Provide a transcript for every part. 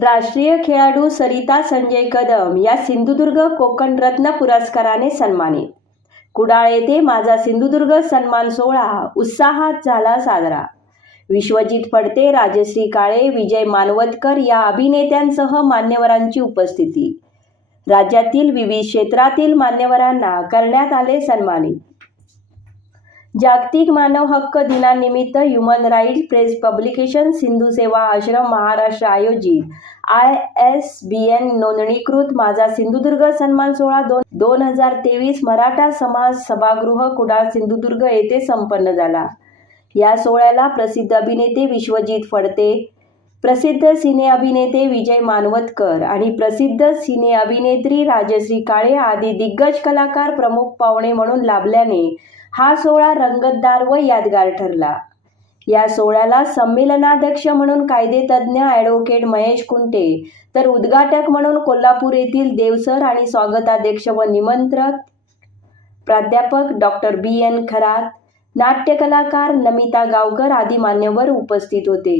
राष्ट्रीय खेळाडू सरिता संजय कदम या सिंधुदुर्ग कोकण रत्न पुरस्काराने सन्मानित. कुडाळ येथे माझा सिंधुदुर्ग सन्मान सोहळा उत्साहात झाला साजरा. विश्वजित फडते राजश्री काळे विजय मानवतकर या अभिनेत्यांसह मान्यवरांची उपस्थिती. राज्यातील विविध क्षेत्रातील मान्यवरांना करण्यात आले सन्मानित. जागतिक मानव हक्क दिनानिमित्त human rights press publication Sindhu Seva Ashram Maharashtra आयोजित. आय एस बी एन नोंदणीकृत माझा सिंधुदुर्ग सन्मान सोहळा दोन दोन हजार तेवीस मराठा समाज सभागृह कुडाळ सिंधुदुर्ग येथे संपन्न झाला. या सोहळ्याला प्रसिद्ध अभिनेते विश्वजित फडते प्रसिद्ध सिने अभिनेते विजय मानवतकर आणि प्रसिद्ध सिने अभिनेत्री राजश्री काळे आदी दिग्गज कलाकार प्रमुख पाहुणे म्हणून लाभल्याने हा सोहळा रंगतदार व यादगार ठरला. या सोहळ्याला संमेलनाध्यक्ष म्हणून कायदेतज्ञ ॲडव्होकेट महेश कुंटे तर उद्घाटक म्हणून कोल्हापूर येथील देवसर आणि स्वागताध्यक्ष व निमंत्रक प्राध्यापक डॉक्टर बी. एन. खरात नाट्यकलाकार नमिता गावकर आदी मान्यवर उपस्थित होते.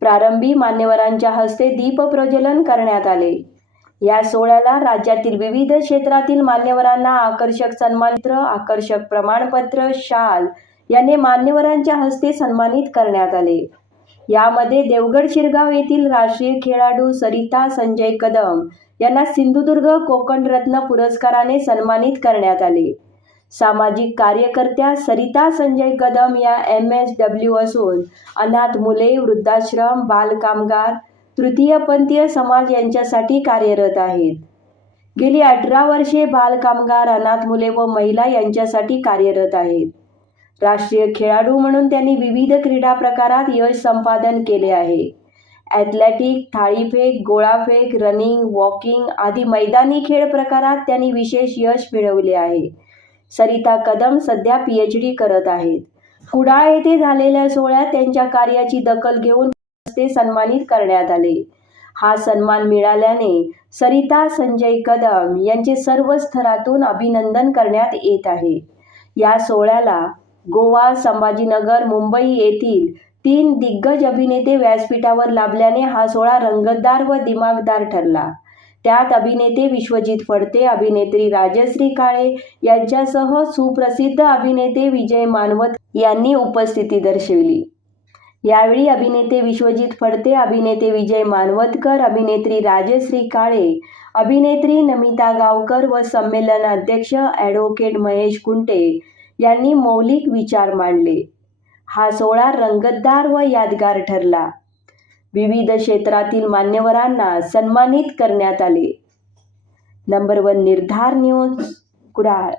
प्रारंभी मान्यवरांच्या हस्ते दीप प्रज्वलन करण्यात आले. या सोहळ्याला राज्यातील विविध क्षेत्रातील मान्यवरांना आकर्षक सन्मानपत्र आकर्षक प्रमाणपत्र शाल याने मान्यवरांच्या हस्ते सन्मानित करण्यात आले. यामध्ये देवगड शिरगाव येथील राष्ट्रीय खेळाडू सरिता संजय कदम यांना सिंधुदुर्ग कोकण रत्न पुरस्काराने सन्मानित करण्यात आले. सामाजिक कार्यकर्त्या सरिता संजय कदम या एम एस डब्ल्यू असून अनाथ मुले वृद्धाश्रम बालकामगार तृतीयपंथीय समाज यांच्यासाठी कार्यरत आहेत. गेली अठरा वर्षे बालकामगार अनाथ मुले व महिला यांच्यासाठी कार्यरत आहेत. राष्ट्रीय खेळाडू म्हणून त्यांनी विविध क्रीडा प्रकारात यश संपादन केले आहे. ॲथलेटिक थाळीफेक गोळाफेक रनिंग वॉकिंग आदी मैदानी खेळ प्रकारात त्यांनी विशेष यश मिळवले आहे. सरिता कदम सध्या पी एच डी करत आहेत. कुडाळ येथे झालेल्या सोहळ्यात त्यांच्या कार्याची दखल घेऊन ते सन्मानित करण्यात आले. हा सन्मान मिळाल्याने सरिता संजय कदम यांचे सर्व स्तरातून अभिनंदन करण्यात येत आहे. या सोहळ्याला गोवा संभाजीनगर मुंबई येथील तीन दिग्गज अभिनेते व्यासपीठावर लाभल्याने हा सोहळा रंगतदार व दिमागदार ठरला. त्यात अभिनेते विश्वजित फडते अभिनेत्री राजश्री काळे यांच्यासह सुप्रसिद्ध अभिनेते विजय मानवत यांनी उपस्थिती दर्शविली. यावेळी अभिनेते विश्वजित फडते अभिनेते विजय मानवतकर अभिनेत्री राजश्री काळे अभिनेत्री नमिता गावकर व संमेलन अध्यक्ष ॲडव्होकेट महेश कुंटे यांनी मौलिक विचार मांडले. हा सोहळा रंगतदार व यादगार ठरला. विविध क्षेत्रातील मान्यवरांना सन्मानित करण्यात आले. Number one Nirdhar news Kudal